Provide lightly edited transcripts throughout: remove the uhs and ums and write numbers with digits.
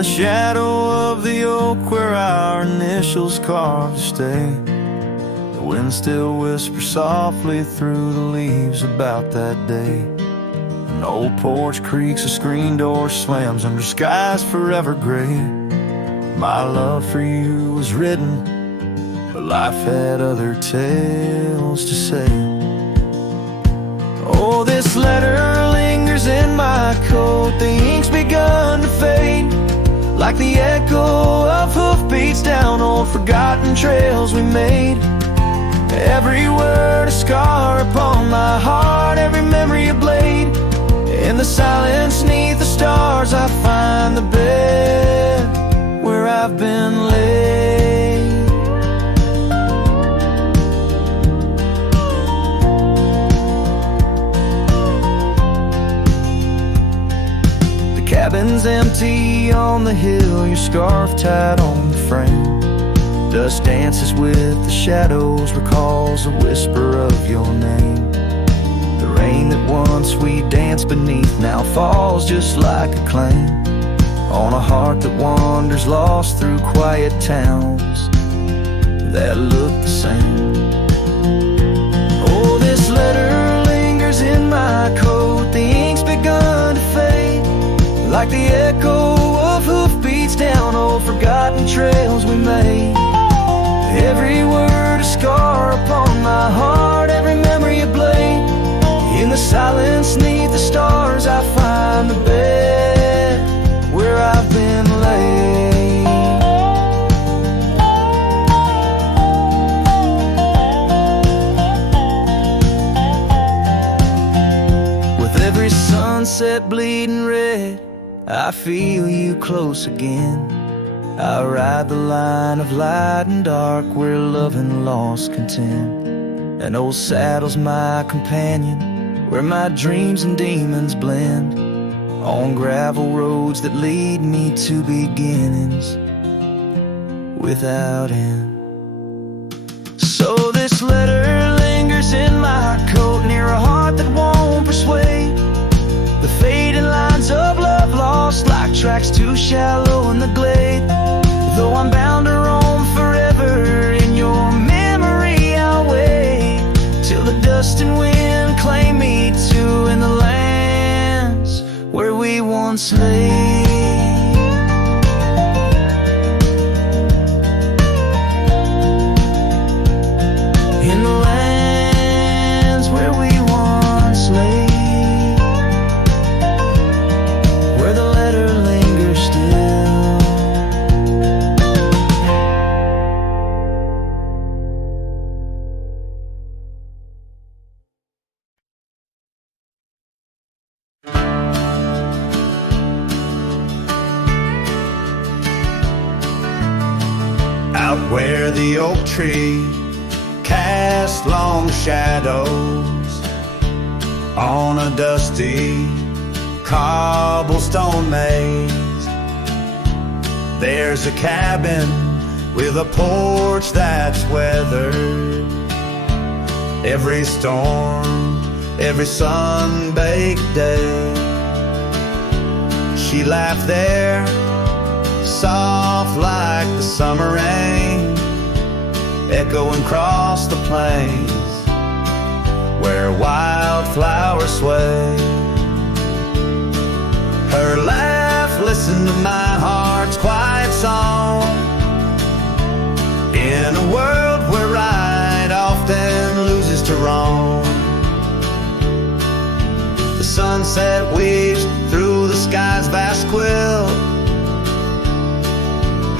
the shadow of the oak where our initials carved to stay. The wind still whispers softly through the leaves about that day. An old porch creaks, a screen door slams under skies forever gray. My love for you was written, but life had other tales to say. Oh, this letter lingers in my coat, the ink's begun to fade, like the echo of hoofbeats down old forgotten trails we made. Every word a scar upon my heart, every memory a blade. In the silence neath the stars I find the bed where I've been laid. The cabin's empty on the hill, your scarf tied on the frame. Dust dances with the shadows, recalls a whisper of your name. The rain that once we danced beneath now falls just like a claim on a heart that wanders lost through quiet towns that look the same. Oh, this letter lingers in my coat, the ink's begun to fade, like the echo of hoofbeats down old forgotten trails we made. Every word a scar upon my heart, every memory a blade. In the silence neath the stars I find the bed where I've been laid. With every sunset bleeding red, I feel you close again. I ride the line of light and dark where love and loss contend. An old saddle's my companion, where my dreams and demons blend, on gravel roads that lead me to beginnings without end. So this letter lingers in my coat, near a heart that won't persuade. The fading lines of love lost like tracks too shallow in the glade. Though I'm bound to roam forever in your memory, I'll wait till the dust and wind claim me to in the lands where we once lay. In the lands where we once lay, where the letter lingers still. Out where the oak tree cast long shadows on a dusty cobblestone maze, there's a cabin with a porch that's weathered every storm, every sun-baked day. She laughed there, soft like the summer rain, echoing across the plains where wildflowers sway. Her laugh listened to my heart's quiet song, in a world where right often loses to wrong. The sunset weaves through the sky's vast quilt.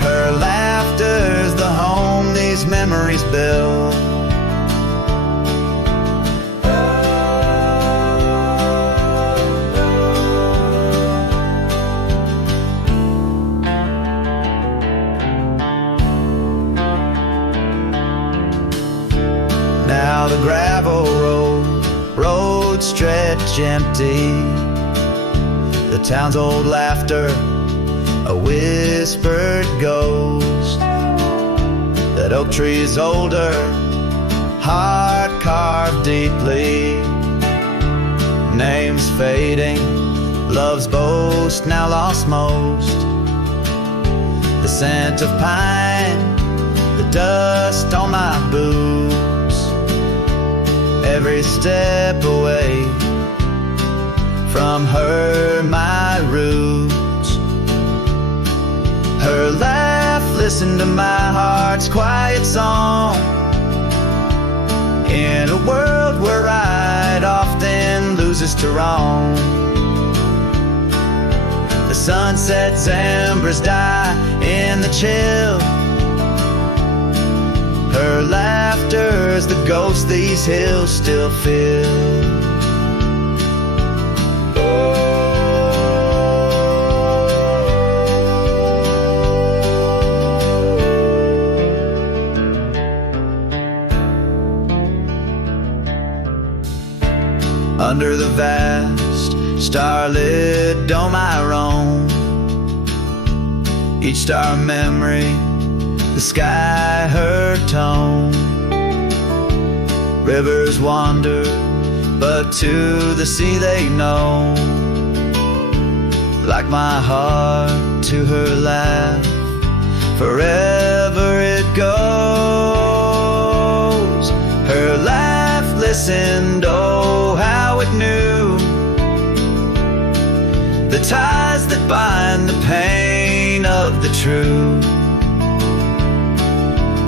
Her laughter's the home these memories build. Now the gravel roads stretch empty, the town's old laughter a whispered ghost. That oak tree's older, heart carved deeply, names fading, love's boast now lost most. scent of pine, the dust on my boots. Every step away from her, my roots. Her laugh, listen to my heart's quiet song. In a world where right often loses to wrong, the sunset's embers die in the chill. Her laughter's the ghost these hills still feel. Under the vast starlit dome I roam, each star memory, the sky her tone. Rivers wander, but to the sea they know. Like my heart to her laugh, forever it goes. Her laugh listened, oh how it knew the ties that bind the pain of the true.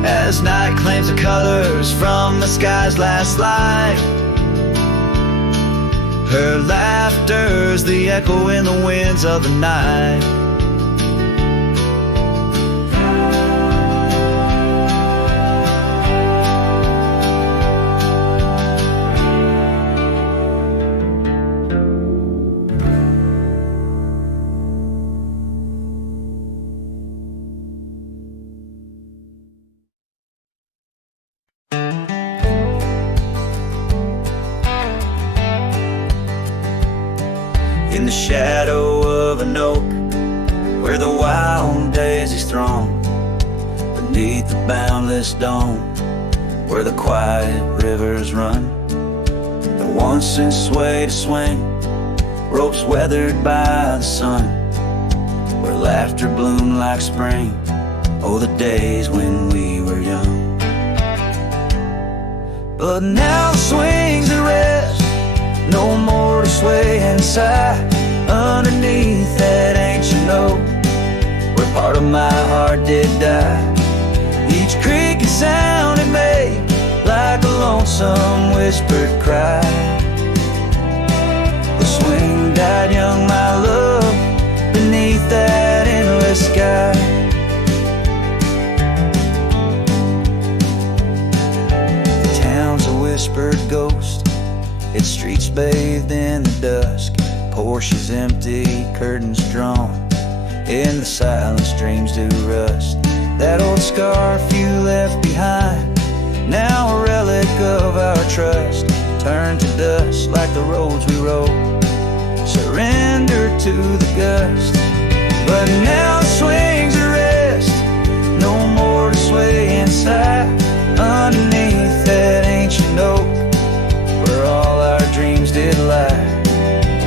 As night claims the colors from the sky's last light, her laughter's the echo in the winds of the night. In the shadow of an oak, where the wild daisies throng, beneath the boundless dome, where the quiet rivers run, the once in sway to swing, ropes weathered by the sun, where laughter bloomed like spring, oh the days when we were young. But now the swings at rest, no more to sway and sigh underneath that ancient oak, where part of my heart did die. Each creaking sound it made like a lonesome whispered cry. The swing died young, my love, beneath that endless sky. The town's a whispered ghost, its streets bathed in the dusk, Porsches empty, curtains drawn, in the silence dreams do rust. That old scarf you left behind, now a relic of our trust, turned to dust like the roads we rode, surrendered to the gust. But now the swings are rest, no more to sway inside underneath that ancient oak, where all our dreams did lie.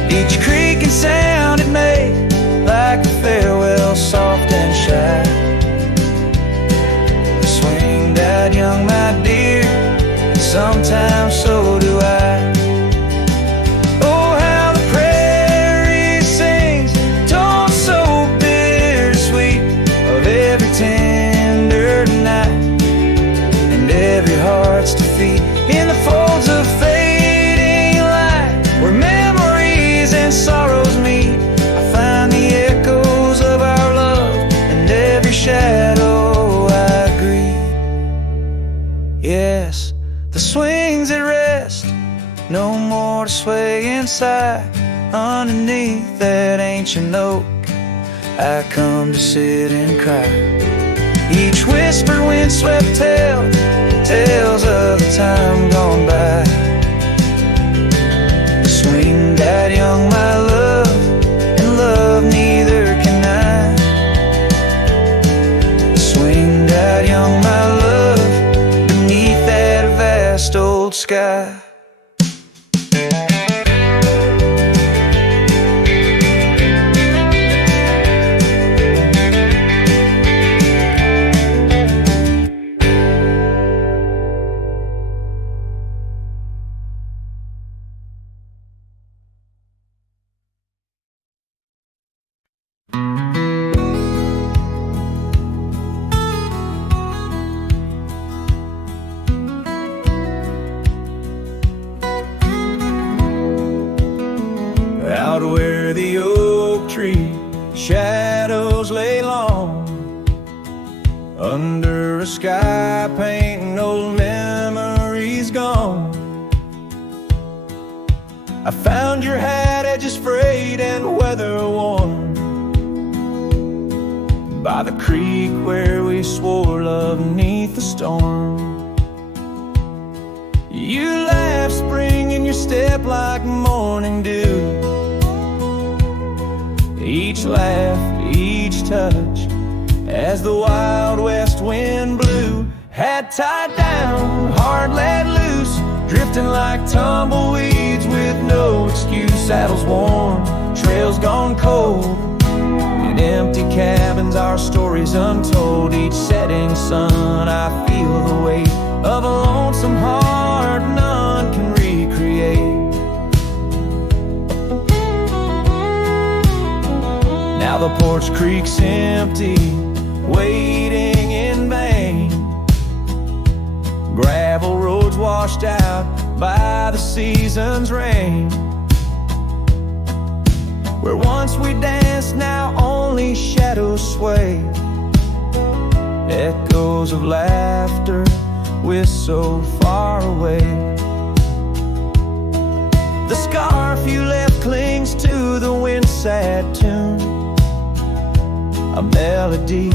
Each creaking sound it made like a farewell, soft and shy. The swing died young, my dear, sometimes so do I. Oh, how the prairie sings, tones so bittersweet, of every tender night and every heart's defeat. In the folds of fading light, where memories and sorrows meet, I find the echoes of our love and every shadow I greet. Yes, the swings at rest, no more to sway inside underneath that ancient oak. I come to sit and cry. Each whisper windswept tale, tales of the time gone by. The swing died young, my love, and love neither can I. The swing died young, my love, beneath that vast old sky. dry painting old memories gone. I found your hat, edges frayed and weather worn, by the creek where we swore love beneath the storm. You laugh, spring in your step like morning dew. Each laugh, each touch, as the wild west wind blew. Hat tied down, heart let loose, drifting like tumbleweeds with no excuse. Saddles worn, trails gone cold, in empty cabins our stories untold. Each setting sun I feel the weight of a lonesome heart none can recreate. Now the porch creak's empty, waiting in vain. Gravel roads washed out by the season's rain. Where once we danced, now only shadows sway. Echoes of laughter, we're so far away. The scarf you left clings to the wind-sad tune, a melody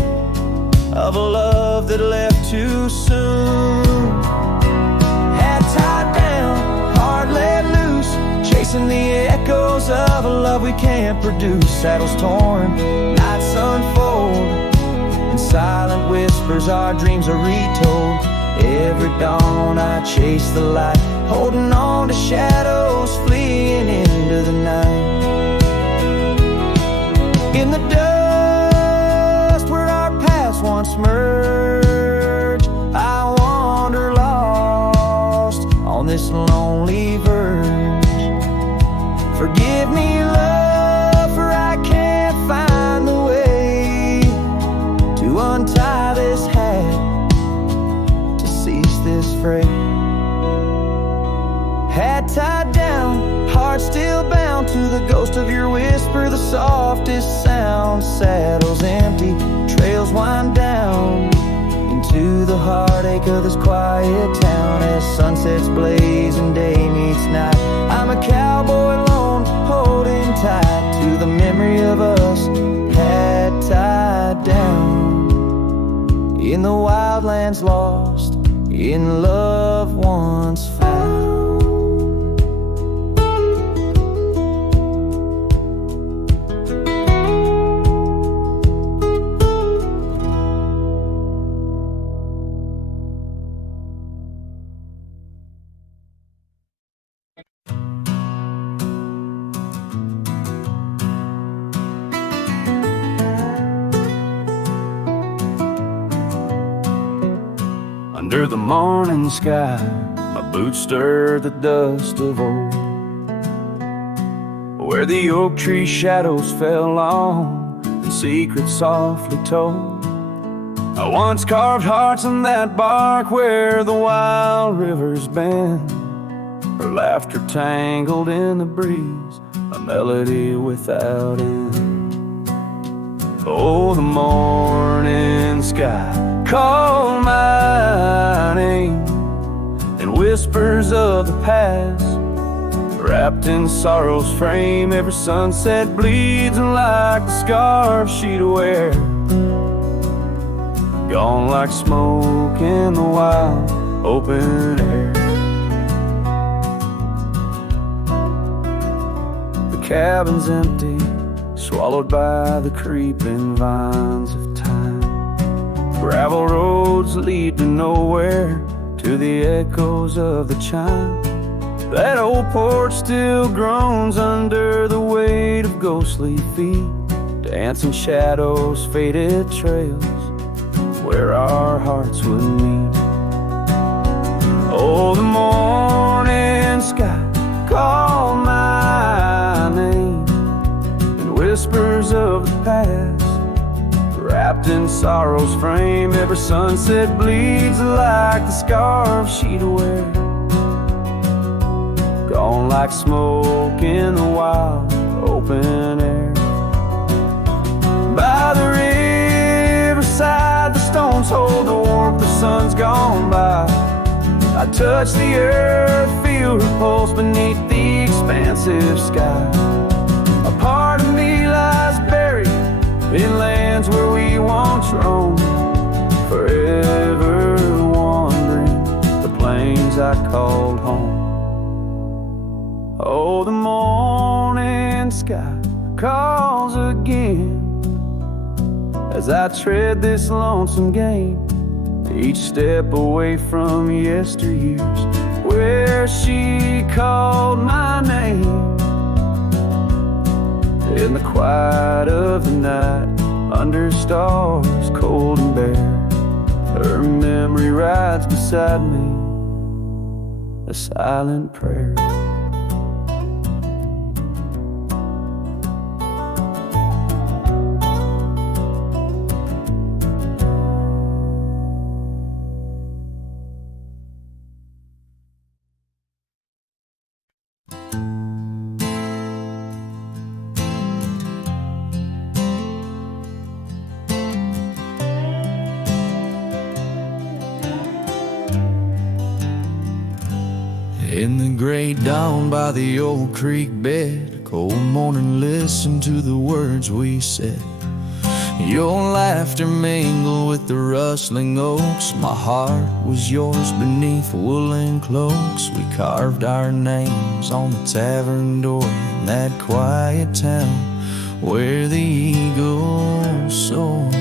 of a love that left too soon. Hat tied down, heart let loose, chasing the echoes of a love we can't produce. Saddles torn, nights unfold, in silent whispers our dreams are retold. Every dawn I chase the light, holding on to shadows, fleeing into the night. In the dust where our paths once merged, I wander lost on this lonely verge. Forgive me, love, for I can't find the way to untie this hat, to cease this fray. Hat tied down, heart still bound to the ghost of your whisper, the softest sound. Saddles empty, trails wind down into the heartache of this quiet town. As sunsets blaze and day meets night, I'm a cowboy alone, holding tight to the memory of us. Hat tied down in the wildlands, lost in love once found. Under the morning sky, my boots stir the dust of old, where the oak tree shadows fell long and secrets softly told. I once carved hearts on that bark where the wild rivers bend, her laughter tangled in the breeze, a melody without end. Oh, the morning sky call my name, and whispers of the past, wrapped in sorrow's frame. Every sunset bleeds like the scarf she'd wear, gone like smoke in the wild open air. The cabin's empty, swallowed by the creeping vines of time. Gravel roads lead to nowhere, to the echoes of the chime. That old porch still groans under the weight of ghostly feet, dancing shadows, faded trails where our hearts would meet. Oh, the morning sky call my name, and whispers of the past, wrapped in sorrow's frame. Every sunset bleeds like the scarf she'd wear, gone like smoke in the wild open air. By the riverside, the stones hold the warmth of sun's gone by. I touch the earth, feel her pulse beneath the expansive sky. A part of me lies buried in lands where we once roamed, forever wandering the plains I called home. Oh, the morning sky calls again as I tread this lonesome game, each step away from yesteryears where she called my name. In the quiet of the night, under stars cold and bare, her memory rides beside me, a silent prayer. In the gray dawn by the old creek bed, a cold morning, listen to the words we said. Your laughter mingled with the rustling oaks. My heart was yours beneath woolen cloaks. We carved our names on the tavern door in that quiet town where the eagle soared.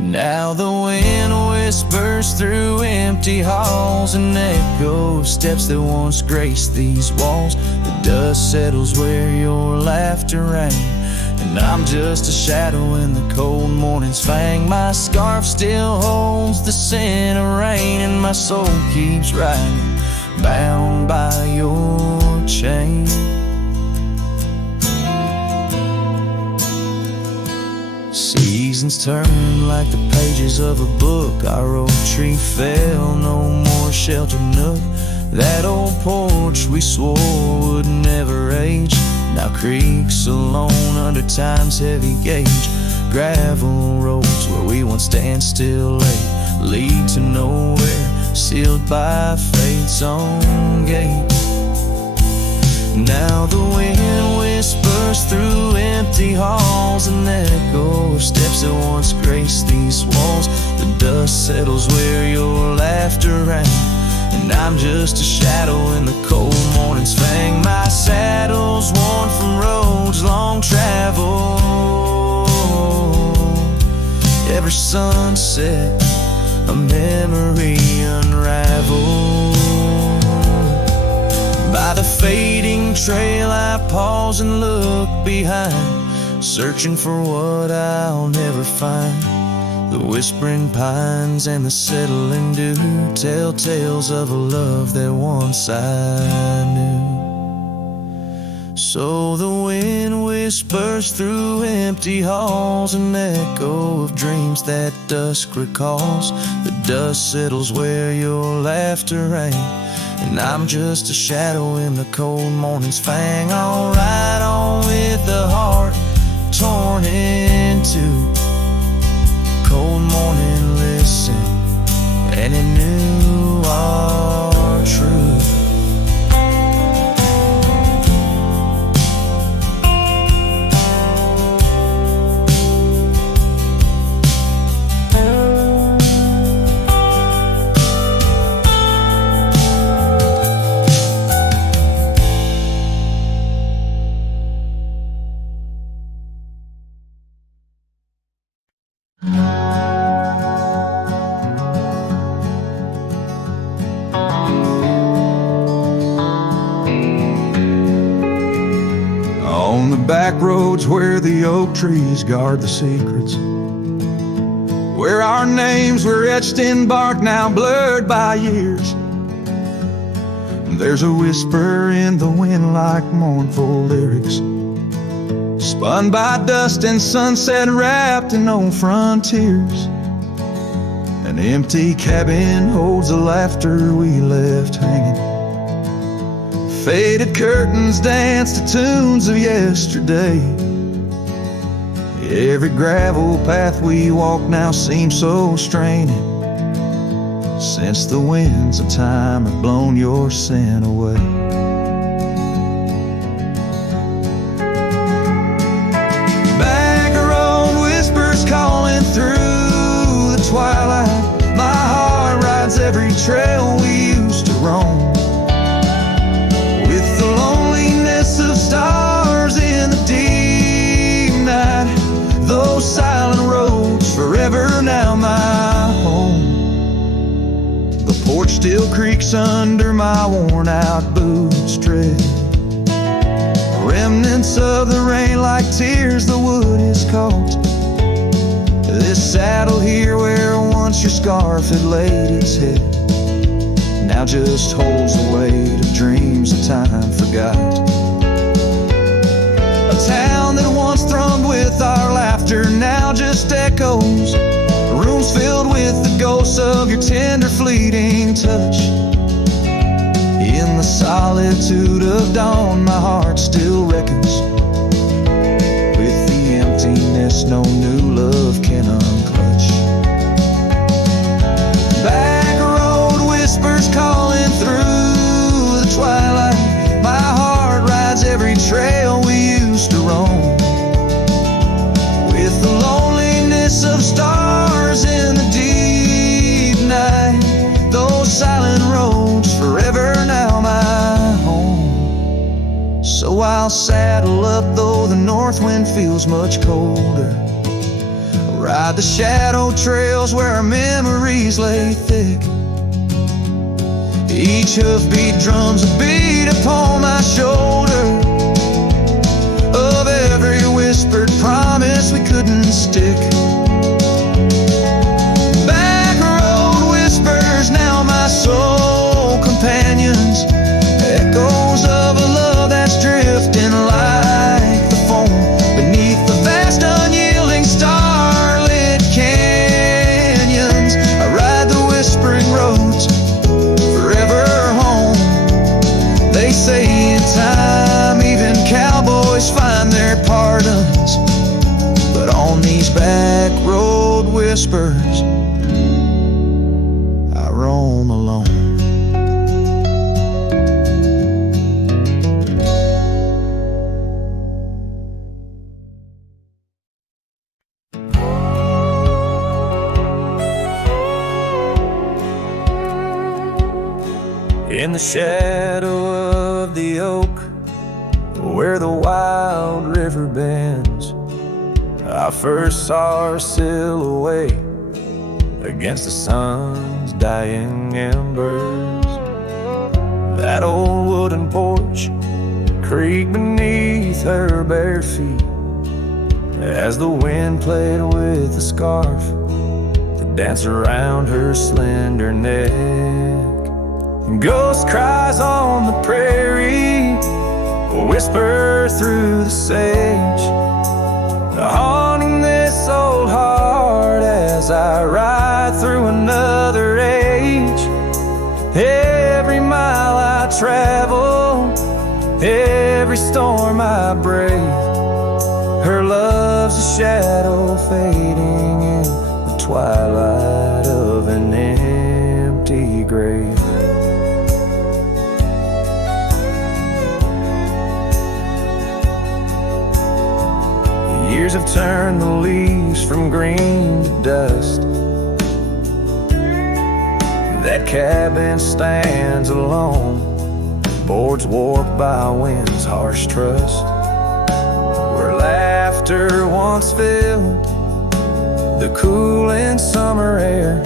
Now the wind whispers through empty halls, an echo of steps that once graced these walls. The dust settles where your laughter rang, and I'm just a shadow in the cold morning's fang. My scarf still holds the scent of rain, and my soul keeps riding, bound by your chain. Seasons turn like the pages of a book. Our oak tree fell, no more shelter nook. That old porch we swore would never age now creaks alone under time's heavy gauge. Gravel roads where we once stand still late lead to nowhere, sealed by fate's own gate. Now the wind whispers through empty halls, an echo of steps that once graced these walls. The dust settles where your laughter rang, and I'm just a shadow in the cold morning's fang. My saddle's worn from roads long traveled. Every sunset, a memory unraveled. By the fading trail I pause and look behind, searching for what I'll never find. The whispering pines and the settling dew tell tales of a love that once I knew. So the wind whispers through empty halls, an echo of dreams that dusk recalls. The dust settles where your laughter rang, and I'm just a shadow in the cold morning's fang. I'll ride on with the heart torn in two. Cold morning, listen, and it knew our truth. Back roads where the oak trees guard the secrets, where our names were etched in bark now blurred by years. There's a whisper in the wind like mournful lyrics, spun by dust and sunset wrapped in old frontiers. An empty cabin holds the laughter we left hanging. Faded curtains dance to tunes of yesterday. Every gravel path we walk now seems so straining. since the winds of time have blown your sin away. Back road whispers calling through the twilight. My heart rides every trail we used to roam, with the loneliness of stars in the deep night. Those silent roads forever now my home. The porch still creaks under my worn out boots tread. Remnants of the rain like tears the wood has caught. This saddle here where once your scarf had laid its head now just holds the weight of dreams that time forgot. A town that once thrummed with our laughter now just echoes. Rooms filled with the ghosts of your tender fleeting touch. In the solitude of dawn, my heart still reckons with the emptiness no new love can unclutch. Back road whispers calling through the twilight. My heart rides every trail we used to roam, with the loneliness of stars in the deep night. Those silent roads forever now my home. So I'll saddle up though the north wind feels much colder, ride the shadow trails where our memories lay thick. Each hoofbeat drums a beat upon my shoulder of every whispered promise we couldn't stick. Back road whispers now my soul companions, echoes of a love that's drifting like the foam beneath the vast unyielding starlit canyons. I ride the whispering roads forever home. They say in time even cowboys find their pardons, but on these back road whispers I roam alone. In the shadow of the oak, where the wild river bends, I first saw her silhouette against the sun's dying embers. That old wooden porch creaked beneath her bare feet as the wind played with the scarf that danced around her slender neck. Ghost cries on the prairie whisper through the sage, haunting this old heart as I ride through another age. Every mile I travel, every storm I brave, her love's a shadow fading in the twilight of an empty grave. Years have turned the leaves from green to dust. That cabin stands alone, boards warped by wind's harsh trust. Where laughter once filled the cooling summer air,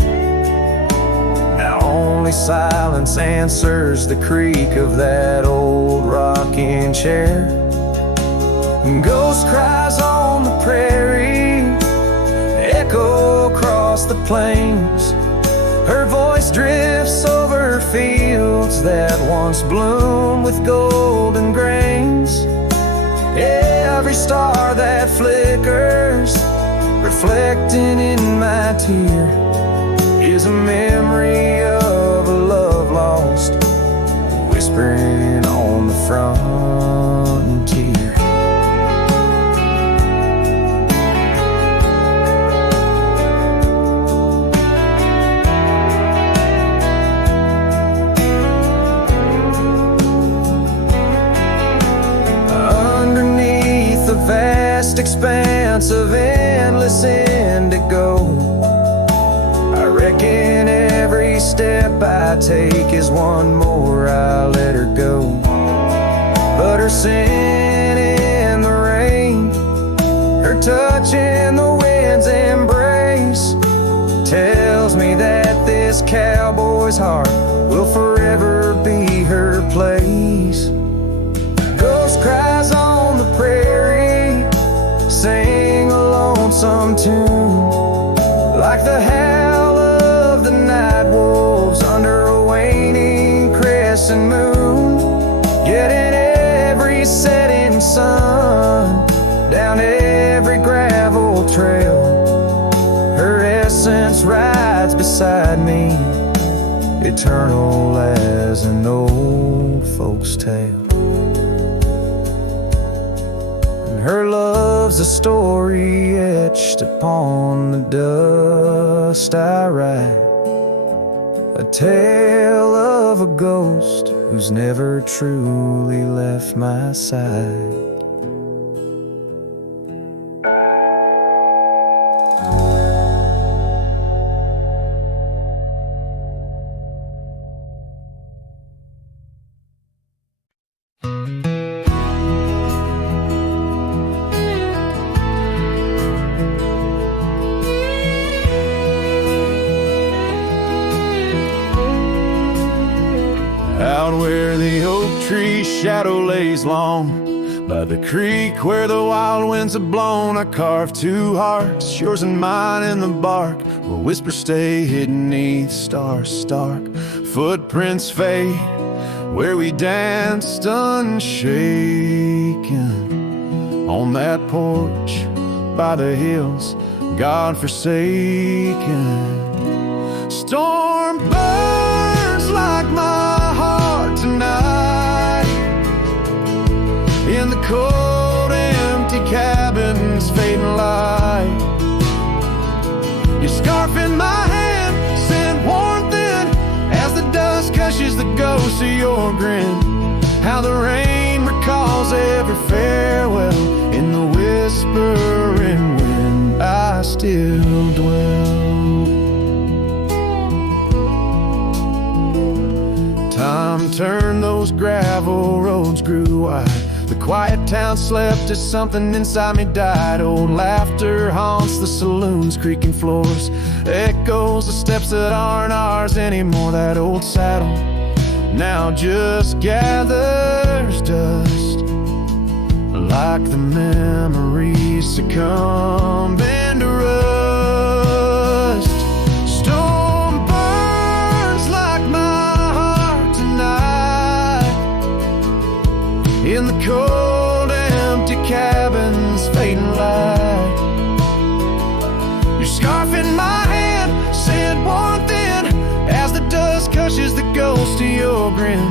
now only silence answers the creak of that old rocking chair. Ghost cries on the prairie echo across the plains, her voice drifts over fields that once bloomed with golden grains. Every star that flickers, reflecting in my tear, is a memory of a love lost, whispering on the frontier. sense of endless indigo. I reckon every step I take is one more I let her go. But her scent in the rain, her touch in the wind's embrace, tells me that this cowboy's heart will forever be her place. Ghost cries on the prairie, sing a lonesome tune, like the howl of the night wolves under a waning crescent moon. Yet in every setting sun, down every gravel trail, her essence rides beside me, eternal as an old folk's tale. And her love's a story etched upon the dust I write, a tale of a ghost who's never truly left my side. Out where the oak tree shadow lays long, by the creek where the wild winds have blown, I carved two hearts, yours and mine, in the bark, where whispers stay hidden neath stars stark. Footprints fade where we danced unshaken, on that porch by the hills, God-forsaken. Storm burns like my heart tonight, in the cold, empty cabin's fading light. Your scarf in my hand sent warmth in, as the dust gushes the ghost of your grin. How the rain recalls every farewell, in the whispering wind I still dwell. Time turned, those gravel roads grew wide, the quiet town slept as something inside me died. Old laughter haunts the saloon's creaking floors, echoes the steps that aren't ours anymore. That old saddle now just gathers dust, like the memories succumbing to rust. Storm burns like my heart tonight, in the cold, empty cabin's fading light. Your scarf in my hand sent warmth in, as the dust gushes the ghost of your grin.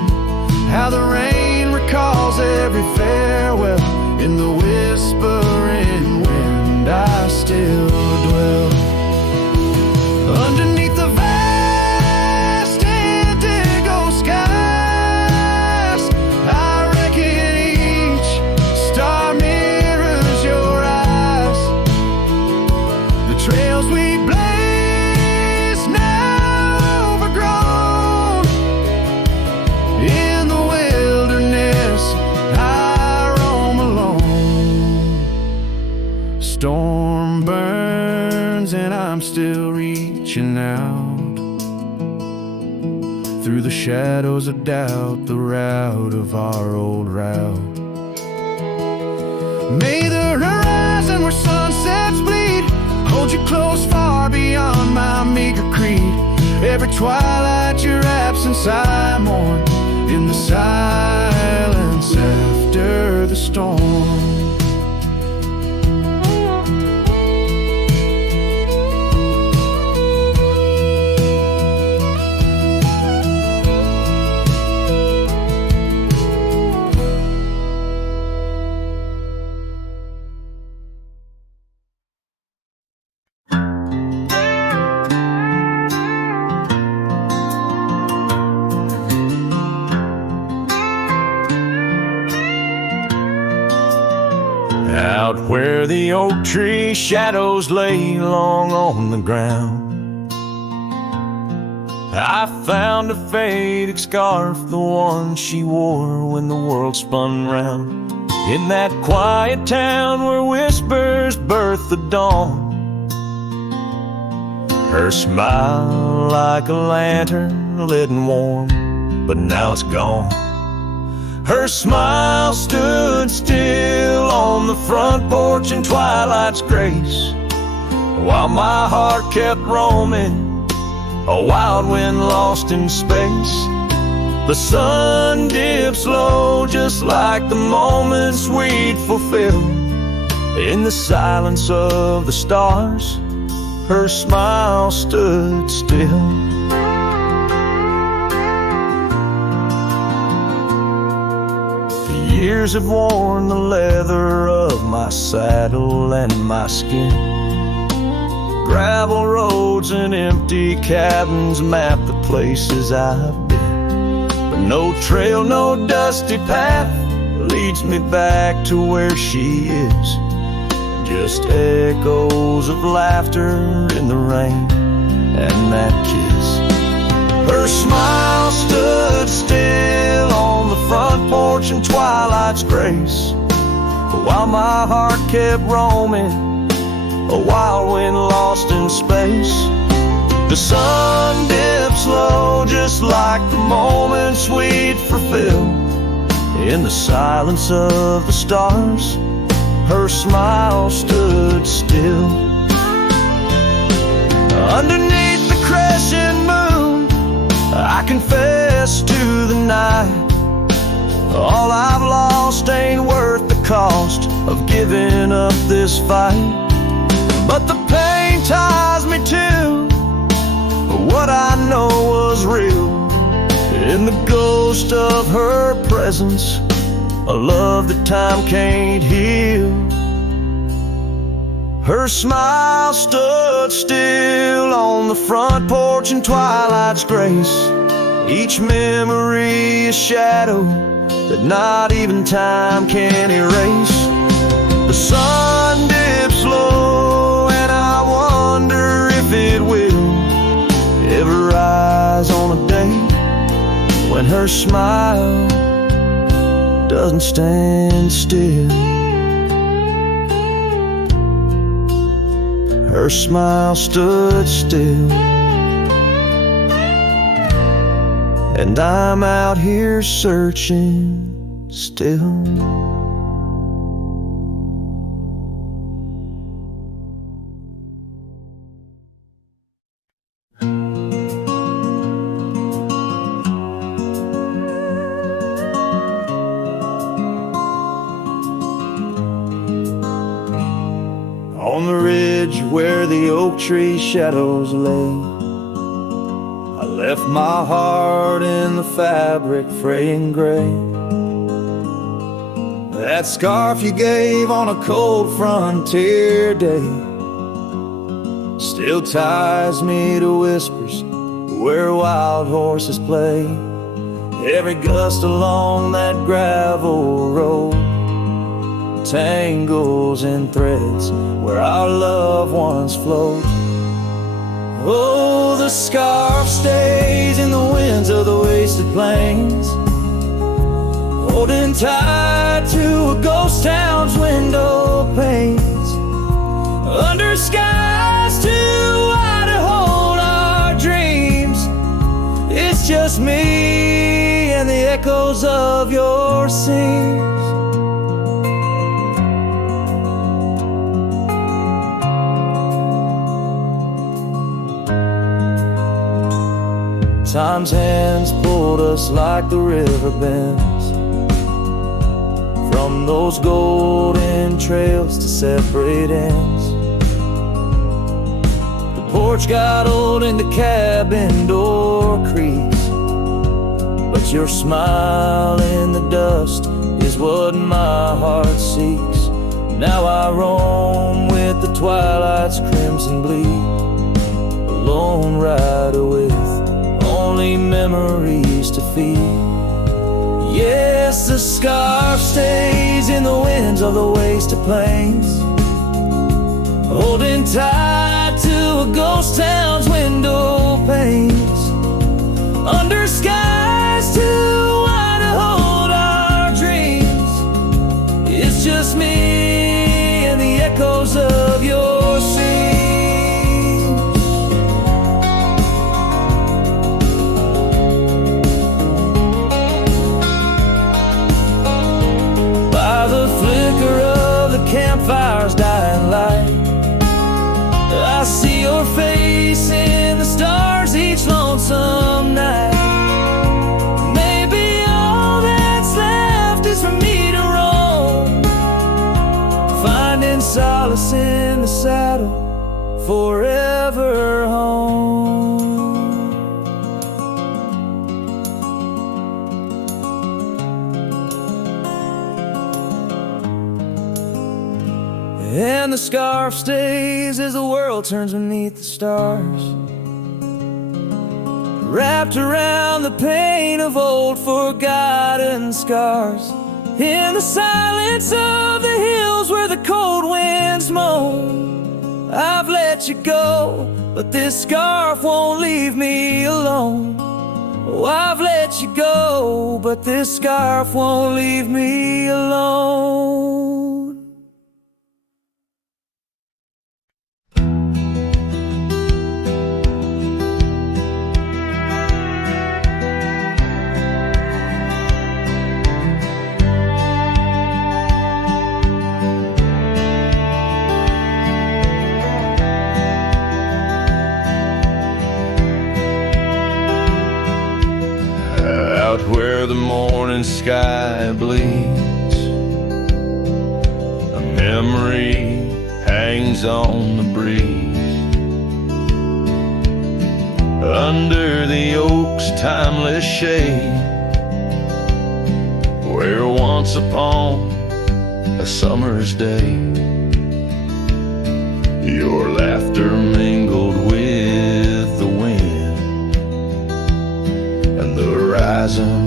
How the rain recalls every farewell, in the whispering wind I still dwell. Underneath the vast indigo skies, I reckon each star mirrors your eyes. The trails we blaze now overgrown, in the wilderness I roam alone. Storm burns and I'm still reaching out, through the shadows of doubt, the route of our old route. May the horizon where sunsets bleed hold you close, far beyond my meager creed. Every twilight your absence I mourn, in the silence after the storm. out where the oak tree shadows lay long on the ground. I found a faded scarf, the one she wore when the world spun round. In that quiet town where whispers birth the dawn, her smile like a lantern lit and warm, but now it's gone. Her smile stood still on the front porch in twilight's grace, while my heart kept roaming, a wild wind lost in space. The sun dips low just like the moments we'd fulfill. In the silence of the stars, her smile stood still. The years have worn the leather of my saddle and my skin. Gravel roads and empty cabins map the places I've been, but no trail, no dusty path leads me back to where she is. Just echoes of laughter in the rain and that kiss. Her smile stood still on the front porch in twilight's grace, while my heart kept roaming, a wild wind lost in space. The sun dips low just like the moments we'd fulfill. In the silence of the stars, her smile stood still. Underneath the crescent moon, I confess to the night, all I've lost ain't worth the cost of giving up this fight. But the pain ties me to what I know was real. In the ghost of her presence, a love that time can't heal. Her smile stood still on the front porch in twilight's grace. Each memory a shadow that not even time can erase. The sun dips low and I wonder if it will ever rise on a day when her smile doesn't stand still. Her smile stood still, and I'm out here searching still. On the ridge where the oak tree shadows lay, I left my heart in the fabric fraying gray. That scarf you gave on a cold frontier day still ties me to whispers where wild horses play. Every gust along that gravel road tangles in threads where our loved ones float. Oh, the scarf stays in the winds of the wasted plains, holding tight to a ghost town's window panes. Under skies too wide to hold our dreams, it's just me and the echoes of your scenes. Time's hands pulled us like the river bends, from those golden trails to separate ends. The porch got old and the cabin door creaks, but your smile in the dust is what my heart seeks. Now I roam with the twilight's crimson bleed, a lone rider with only memories to feed. Yes, the scarf stays in the winds of the wasted plains, holding tight to a ghost town's window panes, under skies too wide to hold our dreams. It's just me and the echoes of your scenes. By the flicker of the campfire's dying light, I see your face in the stars each lonesome night. Maybe all that's left is for me to roam, finding solace in the saddle, forever home. And the scarf stays as the world turns beneath the stars, wrapped around the pain of old forgotten scars. In the silence of the hills where the cold winds moan, I've let you go, but this scarf won't leave me alone. Oh, I've let you go, but this scarf won't leave me alone. Where the morning sky bleeds, a memory hangs on the breeze. Under the oak's timeless shade, where once upon a summer's day, your laughter mingled with the wind, and the horizon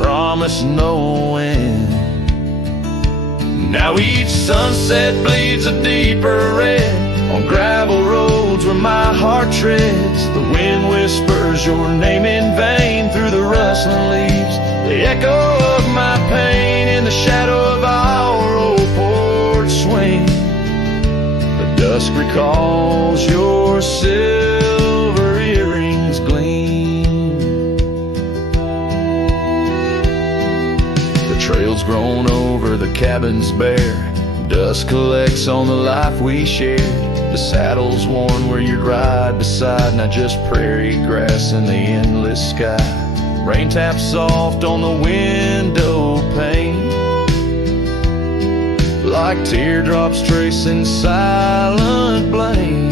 promised no end. Now each sunset bleeds a deeper red on gravel roads where my heart treads. The wind whispers your name in vain through the rustling leaves, the echo of my pain in the shadow of our old porch swing. The dusk recalls your silver earrings gleam. The trail's grown over, the cabin's bare, dust collects on the life we shared. The saddle's worn where you'd ride beside, not just prairie grass in the endless sky. Rain taps soft on the window pane, like teardrops tracing silent blame.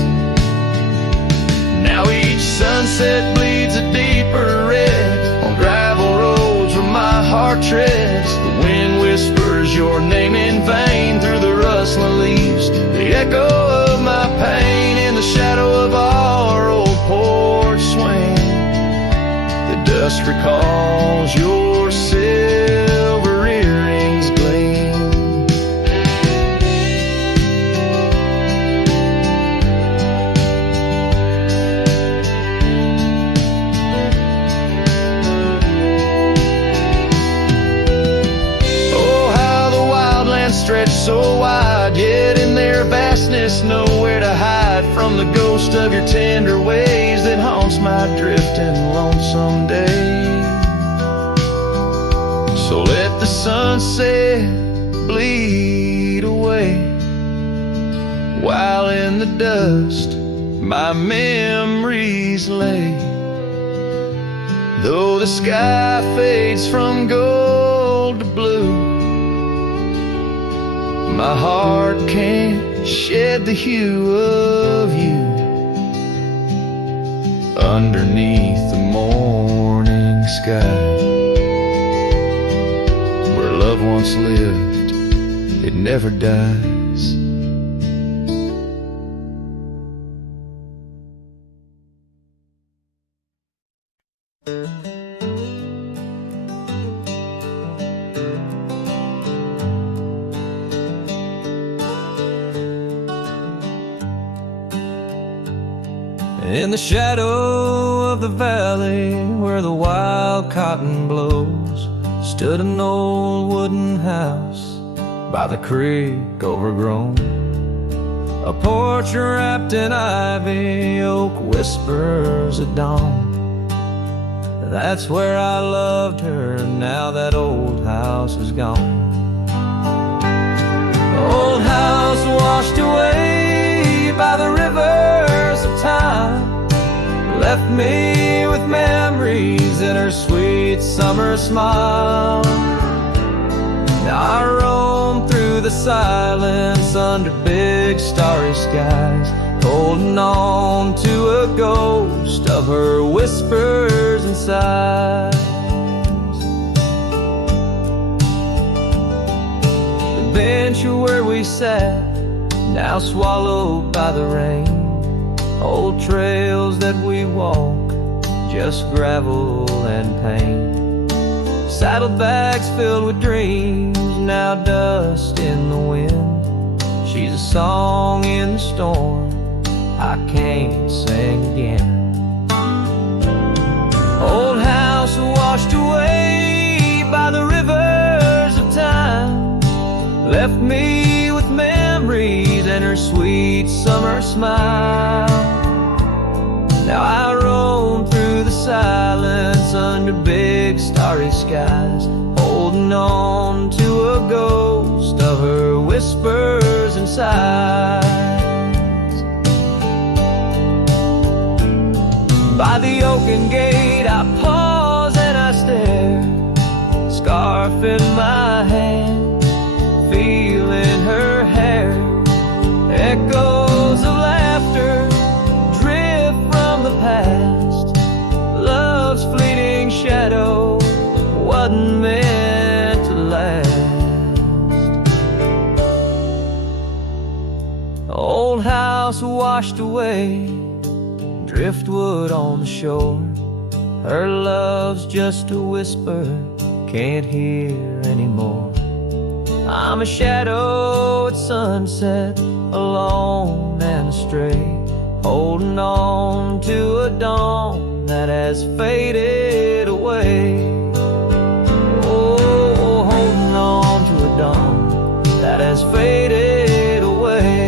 Now each sunset bleeds a deeper red on gravel roads where my heart treads. The wind whispers your name in vain through the rustling leaves, the echo of my pain in the shadow of our old porch swing. The dust recalls your silver earrings gleam. Oh, how the wildlands stretch so wide, yet in their vastness nowhere to hide from the ghost of your tender ways that haunts my drifting lonesome day. So let the sunset bleed away, while in the dust my memories lay. Though the sky fades from gold to blue, my heart can't shed the hue of you. Underneath the morning sky, where love once lived, it never dies. In the shadow of the valley where the wild cotton blows stood an old wooden house by the creek overgrown. A porch wrapped in ivy, oak whispers at dawn. That's where I loved her, now that old house is gone. Old house washed away by the rivers of time, left me with memories in her sweet summer smile. Now I roam through the silence under big starry skies, holding on to a ghost of her whispers and sighs. The bench where we sat, now swallowed by the rain. Old trails that we walk, just gravel and pain. Saddlebags filled with dreams, now dust in the wind. She's a song in the storm I can't sing again. Old house washed away by the rivers of time, left me with memories and her sweet summer smile. Now I roam through the silence under big starry skies, holding on to a ghost of her whispers and sighs. By the oaken gate I pause and I stare, scarf in my hand, feeling her hair. Echoes of laughter drift from the past, love's fleeting shadow wasn't meant to last. Old house washed away, driftwood on the shore. Her love's just a whisper, can't hear anymore. I'm a shadow at sunset, alone and astray, holding on to a dawn that has faded away. Oh, holding on to a dawn that has faded away.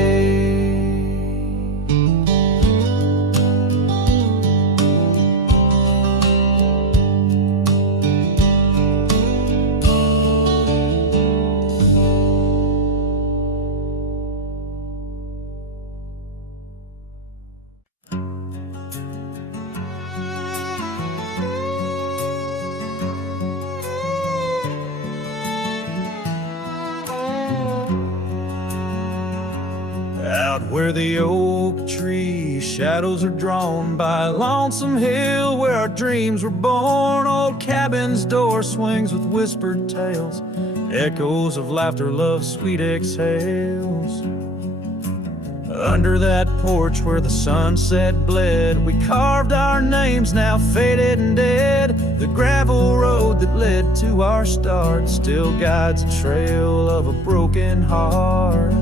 Where the oak tree shadows are drawn by a lonesome hill where our dreams were born. Old cabin's door swings with whispered tales, echoes of laughter, love's sweet exhales. Under that porch where the sunset bled, we carved our names, now faded and dead. The gravel road that led to our start still guides a trail of a broken heart.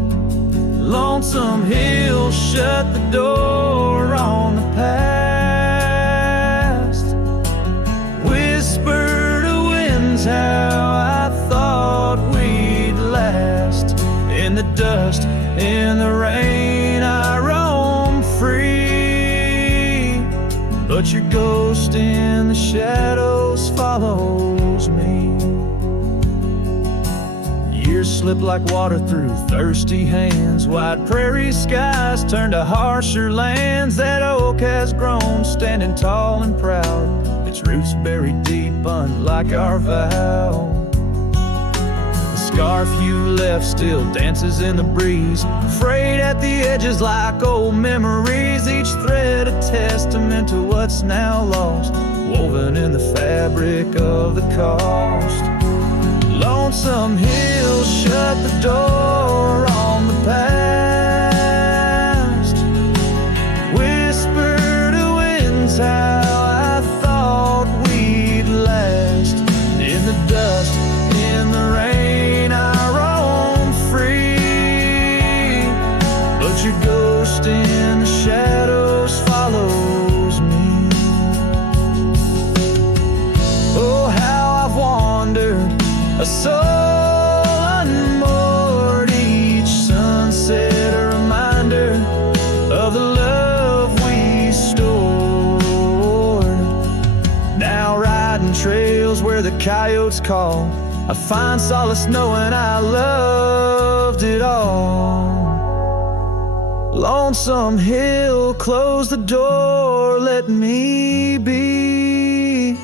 Lonesome hills shut the door on the past, whisper to winds how I thought we'd last. In the dust, in the rain, I roam free, but your ghost in the shadows follows me. Years slip like water through thirsty hands, wide prairie skies turn to harsher lands. That oak has grown, standing tall and proud, its roots buried deep, unlike our vow. The scarf you left still dances in the breeze, frayed at the edges like old memories. Each thread a testament to what's now lost, woven in the fabric of the cost. Lonesome hills shut the door on the past, whisper to winds how I thought we'd last. In the dust, in the rain, I roam free, but your ghost in the shadows follows a soul unmoored, each sunset a reminder of the love we stored. Now riding trails where the coyotes call, I find solace knowing I loved it all. Lonesome hill, close the door, let me be.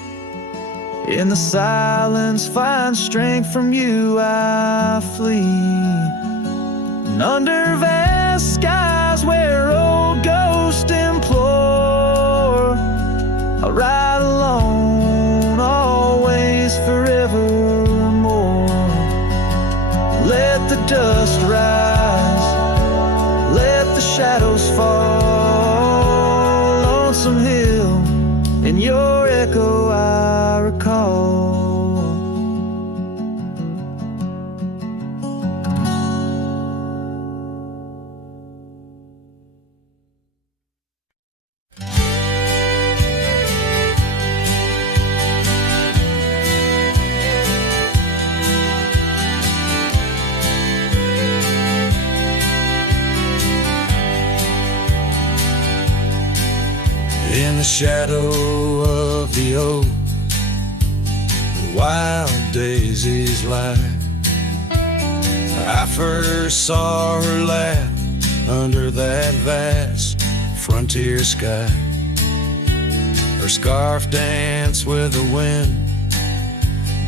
In the silence, find strength from you, I flee. And under vast skies where old ghosts implore, I'll ride alone, always, forevermore. Let the dust rise, let the shadows fall. Lonesome hill, in your echo I recall. In the shadow of the oak, the wild daisies lie. I first saw her laugh under that vast frontier sky. Her scarf danced with the wind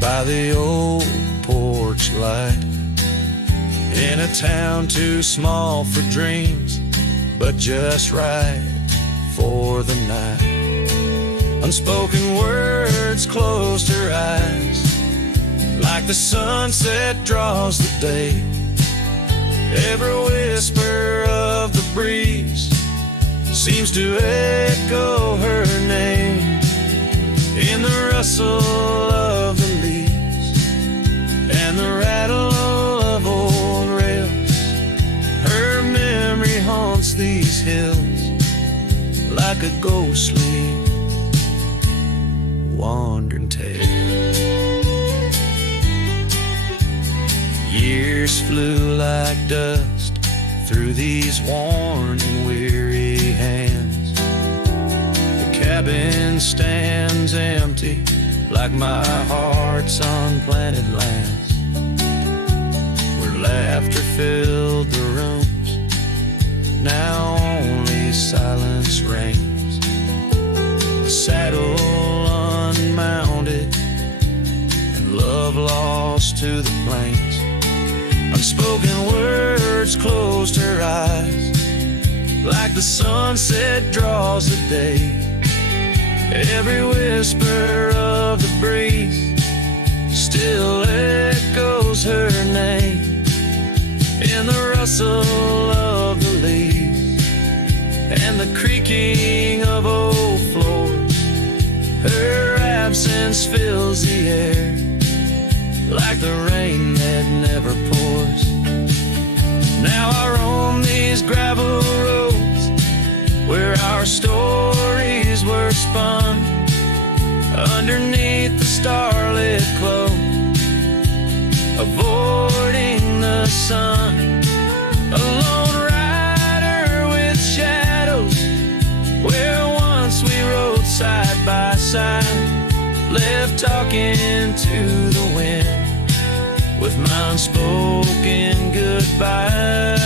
by the old porch light. In a town too small for dreams, but just right for the night. Unspoken words closed her eyes, like the sunset draws the day. Every whisper of the breeze seems to echo her name. In the rustle of the leaves and the rattle of old rails, her memory haunts these hills like a ghostly wandering tale. Years flew like dust through these worn and weary hands. The cabin stands empty like my heart's unplanted lands, where laughter filled the rooms, now only silence reigns. The saddle unmounted and love lost to the plains. Unspoken words closed her eyes, like the sunset draws the day. Every whisper of the breeze still echoes her name. In the rustle of the leaves and the creaking of old floors, her absence fills the air like the rain that never pours. Now I roam these gravel roads where our stories were spun, underneath the starlit cloak, avoiding the sun. A lone rider with shadows, where once we rode side by side, left talking to the wind with my unspoken goodbye.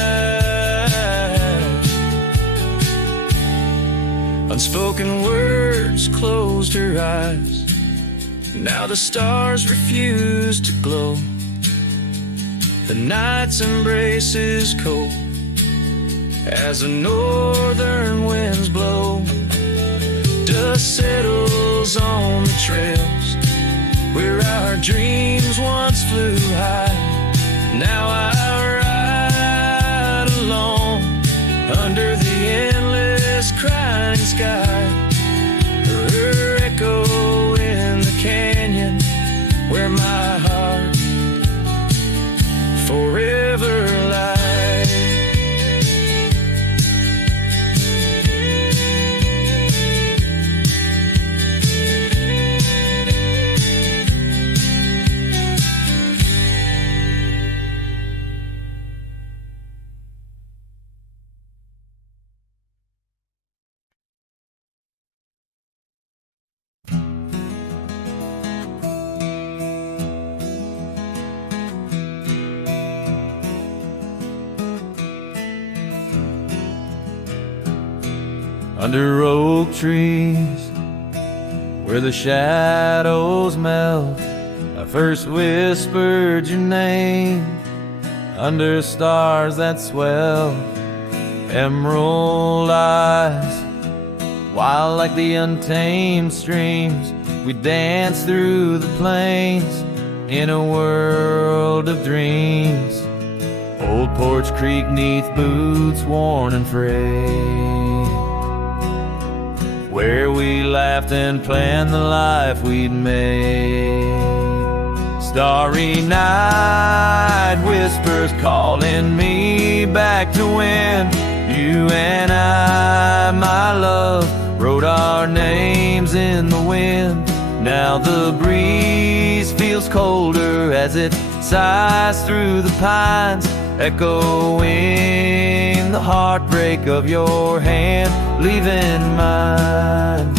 Unspoken words closed her eyes. Now the stars refuse to glow. The night's embrace is cold as the northern winds blow. Dust settles on the trails where our dreams once flew high. Now I ride alone under the endless crying sky. Her echo in the canyon where my heart forever lies. under oak trees where the shadows melt. I first whispered your name under stars that swell. Emerald eyes, wild like the untamed streams, we dance through the plains in a world of dreams. Old Porch Creek neath boots worn and frayed, where we laughed and planned the life we'd made. Starry night whispers calling me back to when you and I, my love, wrote our names in the wind. Now the breeze feels colder as it sighs through the pines, echoing the heartbreak of your hand, leaving mine.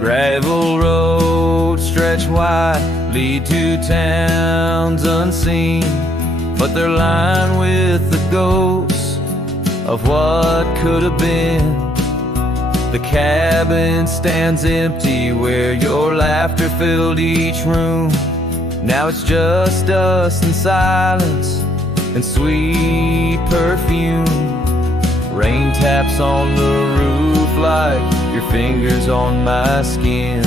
Gravel roads stretch wide, lead to towns unseen, but they're lined with the ghosts of what could have been. The cabin stands empty where your laughter filled each room. Now it's just us in silence and sweet perfume. Rain taps on the roof like your fingers on my skin,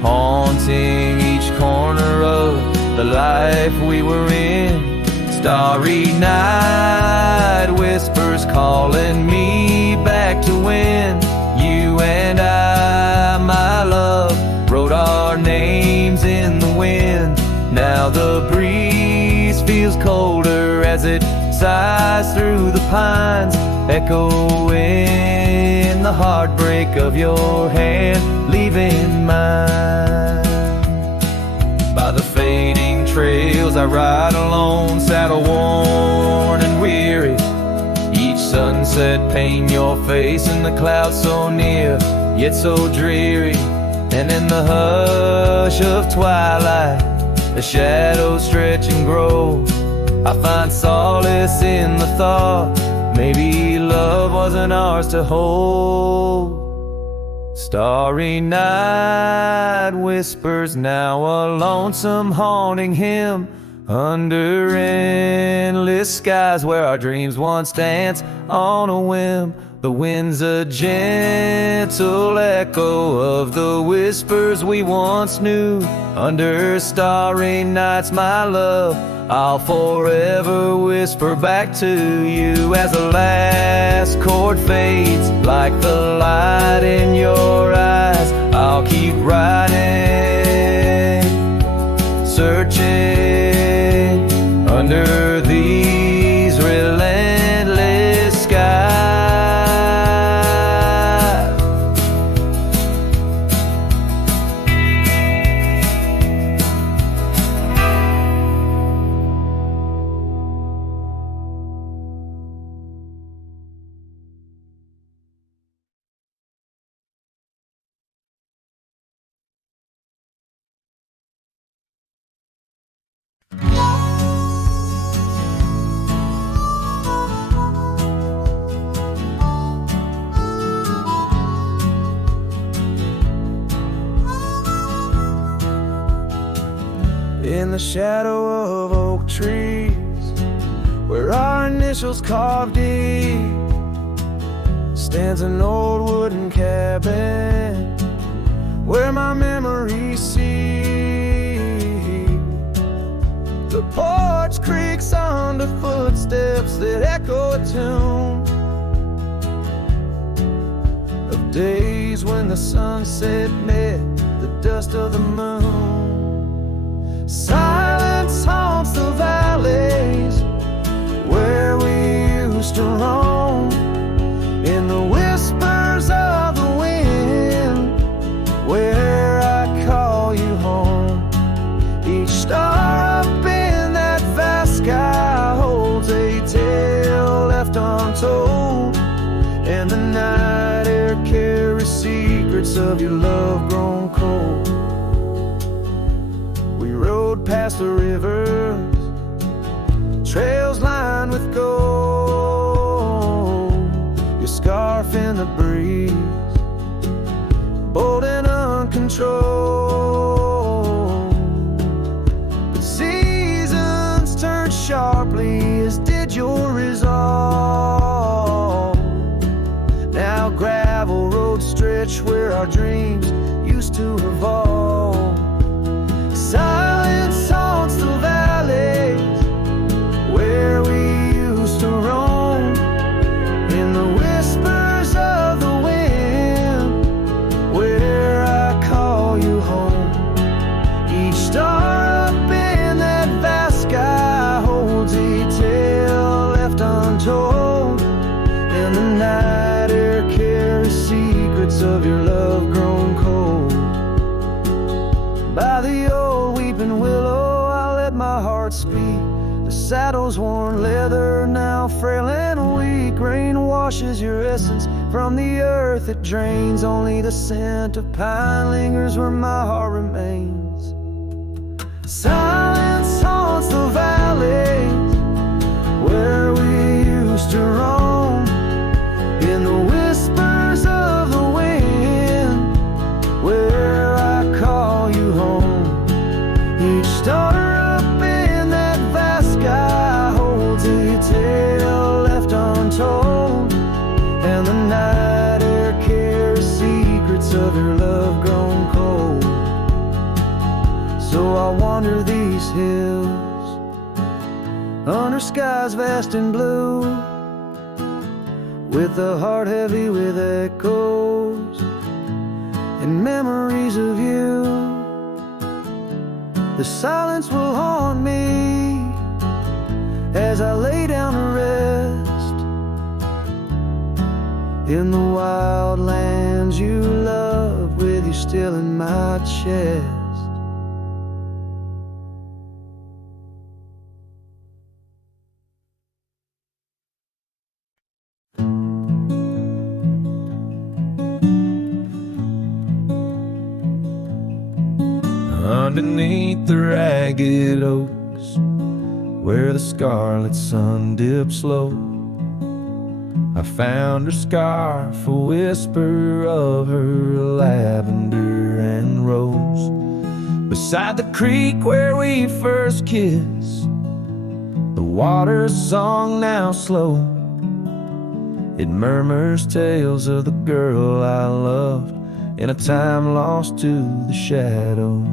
haunting each corner of the life we were in. Starry night whispers calling me back to when you and I, my love, wrote our names in the wind. Now the breeze feels colder as it sighs through the pines, echoing the heartbreak of your hand, leaving mine. By the fading trails I ride alone, saddle worn and weary. Each sunset paint your face in the clouds so near, yet so dreary. And in the hush of twilight, the shadows stretch and grow. I find solace in the thought maybe love wasn't ours to hold. Starry night whispers now a lonesome haunting hymn under endless skies where our dreams once danced on a whim. The wind's a gentle echo of the whispers we once knew. Under starry nights, my love, I'll forever whisper back to you as the last chord fades like the light in your eyes. I'll keep riding, searching under these relentless skies. In the shadow of oak trees, where our initials carved deep, stands an old wooden cabin where my memories see the porch creaks under footsteps that echo a tune of days when the sunset met the dust of the moon. Silence haunts the valleys where we used to roam, in the whispers of the wind where I call you home. Each star up in that vast sky holds a tale left untold, and the night air carries secrets of your love grown cold. Past the rivers, trails lined with gold, scarf in the breeze, bold and uncontrolled. But seasons turned sharply, as did your resolve. Now gravel roads stretch where our dreams used to revolve. Silence haunts the valleys where we used to roam. In the whispers of the wind, where I call you home. Each star up in that vast sky holds a tale left untold. And the night air carries secrets of your love grown cold. By the old weeping willow, I let my heart speak. The saddle's worn leather, now frail and weak. Rain washes your essence from the earth it drains. Only the scent of pine lingers where my heart remains. Silence haunts the valleys where we used to roam. In the whispers of the wind, where I call you home. Each star up in that vast sky holds a tale left untold. And the night air carries secrets of your love grown cold. So I wander these hills under skies vast and blue, with a heart heavy with echoes and memories of you. The silence will haunt me as I lay down to rest in the wild lands you love, with you still in my chest. Underneath the ragged oaks, where the scarlet sun dips low, I found her scarf, a whisper of her lavender and rose. Beside the creek where we first kissed, the water's song now slow. It murmurs tales of the girl I loved in a time lost to the shadows.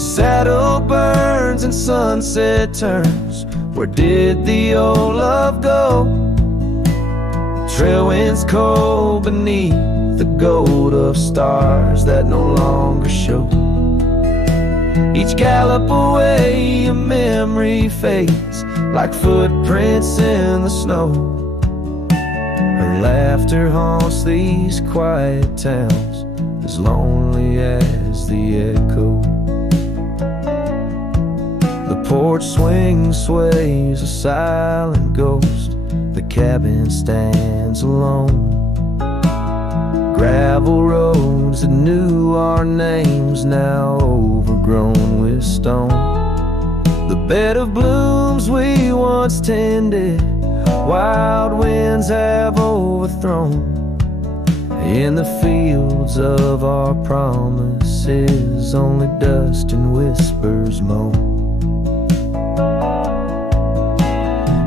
Saddle burns and sunset turns. Where did the old love go? Trail winds cold beneath the gold of stars that no longer show. Each gallop away a memory fades, like footprints in the snow. Her laughter haunts these quiet towns, as lonely as the echo. The porch swing sways, a silent ghost. The cabin stands alone. Gravel roads that knew our names, now overgrown with stone. The bed of blooms we once tended, wild winds have overthrown. In the fields of our promises, only dust and whispers moan.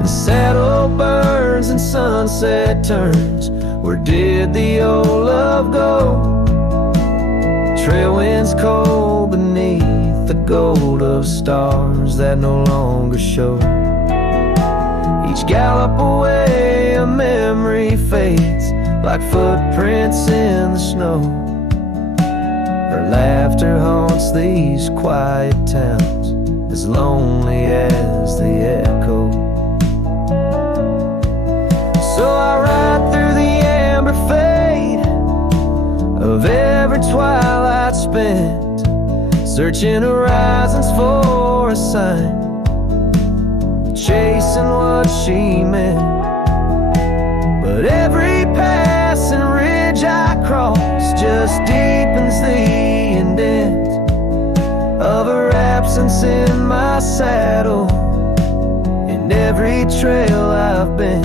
The saddle burns and sunset turns. Where did the old love go? Trail winds cold beneath the gold of stars that no longer show. Each gallop away a memory fades, like footprints in the snow. Her laughter haunts these quiet towns, as lonely as the echo. So I ride through the amber fade of every twilight spent, searching horizons for a sign, chasing what she meant. But every passing ridge I cross just deepens the indent of her absence in my saddle. In every trail I've been,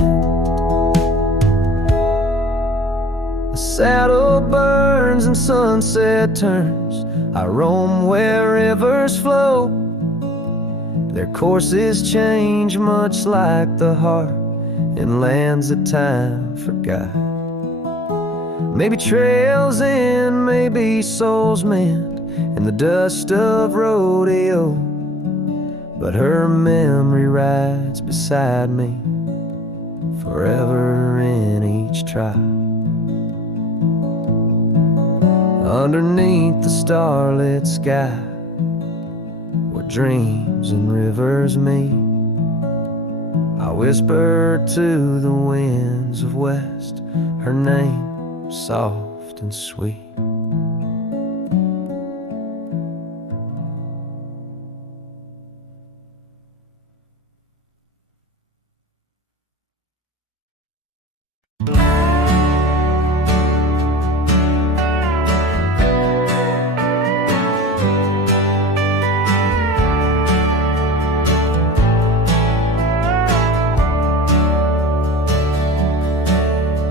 The saddle burns and sunset turns. I roam where rivers flow. Their courses change much like the heart in lands that time forgot. Maybe trails end, maybe souls mend in the dust of rodeo, but her memory rides beside me forever in each trial. Underneath the starlit sky, where dreams and rivers meet, I whisper to the winds of west her name, soft and sweet.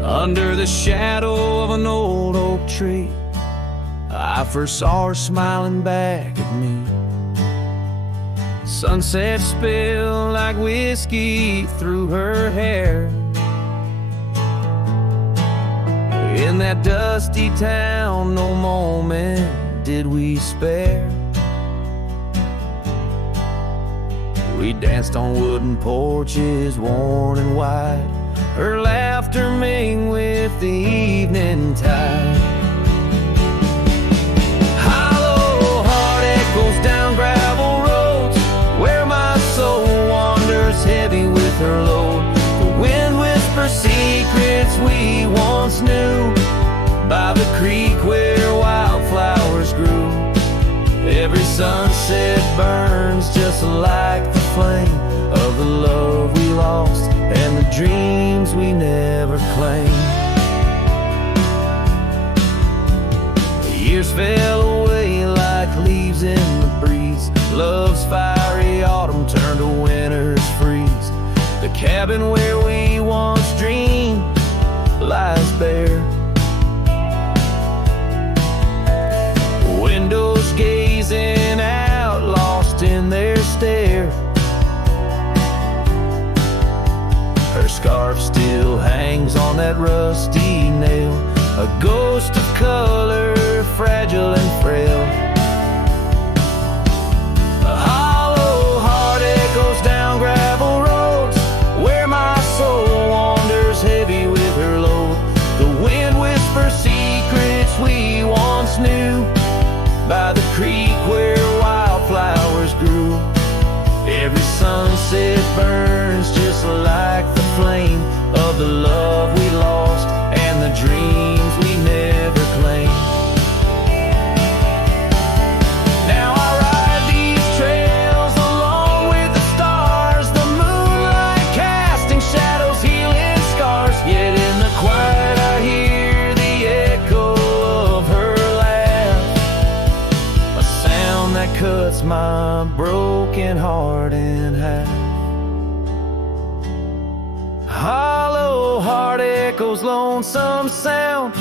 Under the shadow of an old oak tree, I first saw her smiling back at me. Sunset spilled like whiskey through her hair. In that dusty town, no moment did we spare. We danced on wooden porches, worn and wide, her laughter mingled with the evening tide. Hollow heart echoes down gravel roads, where my soul wanders heavy with her load. The wind whispers secrets we once knew, by the creek where wildflowers grew. Every sunset burns just like the flame of the love we lost and the dreams we never claimed. The years fell away like leaves in the breeze. Love's fiery autumn turned to winter's freeze. The cabin where we once dreamed lies bare. Windows gazing out, lost in their stare. Her scarf still hangs on that rusty nail, a ghost of color, fragile and frail. A hollow heart echoes down gravel roads, where my soul wanders heavy with her load. The wind whispers secrets we once knew, by the creek where wildflowers grew. Every sunset burns just like the flame of the love we lost and the dreams we never claimed. Now I ride these trails along with the stars, the moonlight casting shadows, healing scars. Yet in the quiet I hear the echo of her laugh, a sound that cuts my broken heart in half. Hollow heart echoes lonesome sound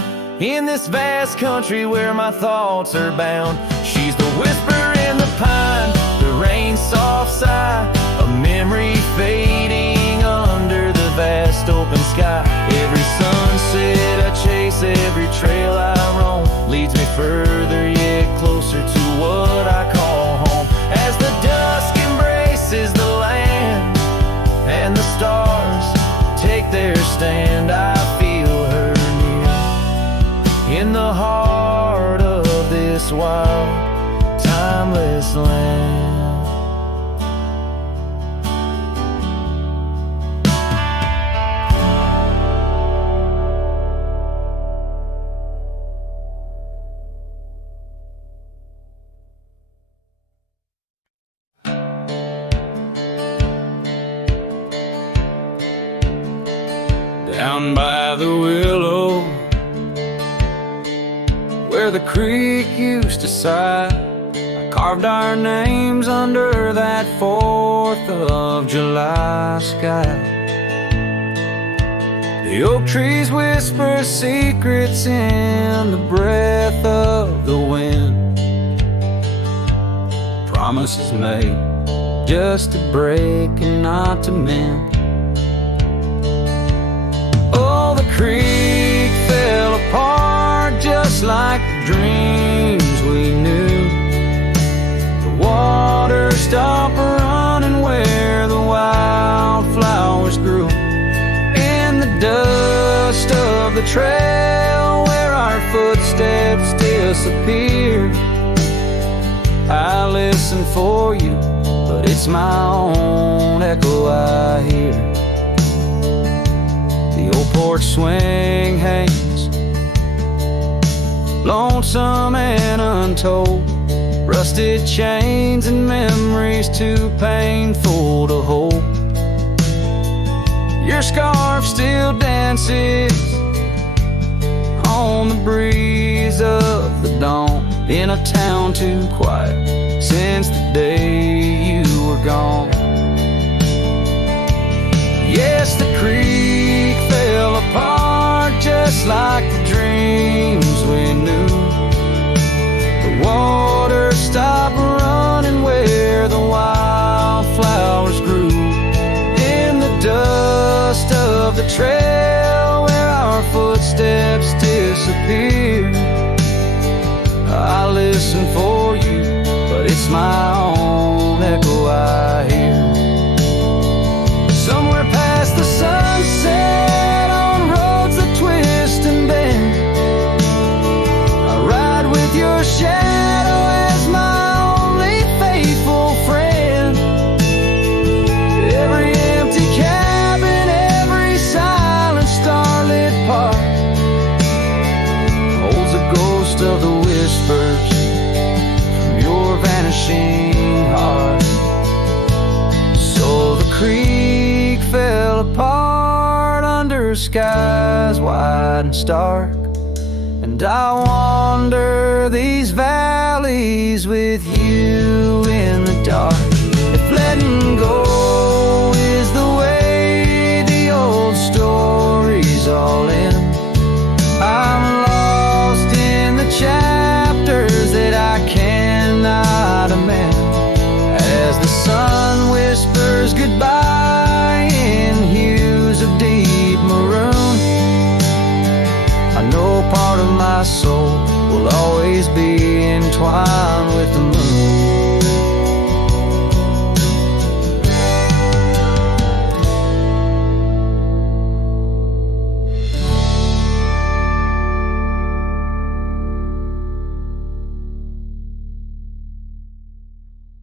in this vast country where my thoughts are bound. She's the whisper in the pine, the rain's soft sigh, a memory fading under the vast open sky. Every sunset I chase, every trail I roam, leads me further yet closer to what I call home. As the dusk embraces the land and the stars take their stand, I feel her near in the heart of this wild, timeless land. Down by the willow, where the creek used to sigh, I carved our names under that 4th of July sky. The The oak trees whisper secrets in the breath of the wind. Promises made just to break and not to mend. Oh, the creek fell apart just like the dreams we knew. The water stopped running where the wildflowers grew. In the dust of the trail where our footsteps disappeared, I listen for you, but it's my own echo I hear. The old porch swing hangs, lonesome and untold. Rusted chains and memories too painful to hold. Your scarf still dances on the breeze of the dawn, in a town too quiet since the day you were gone. Yes, the creek fell apart just like the dreams we knew. The water stopped running where the wildflowers grew. In the dust of the trail where our footsteps disappeared, I listen for you, but it's my own echo I hear. Somewhere past the sunset, on roads that twist and bend, I ride with your shadow as my only faithful friend. Every empty cabin, every silent starlit park holds a ghost of the whispers from your vanishing heart. So the creek fell apart under skies wide and stark, and I wander these valleys with you in the dark. If letting go is the way the old stories all end, I'm lost in the chapters that I cannot amend. As the sun whispers goodbye in hues of deep maroon, I know part of my soul will always be entwined with the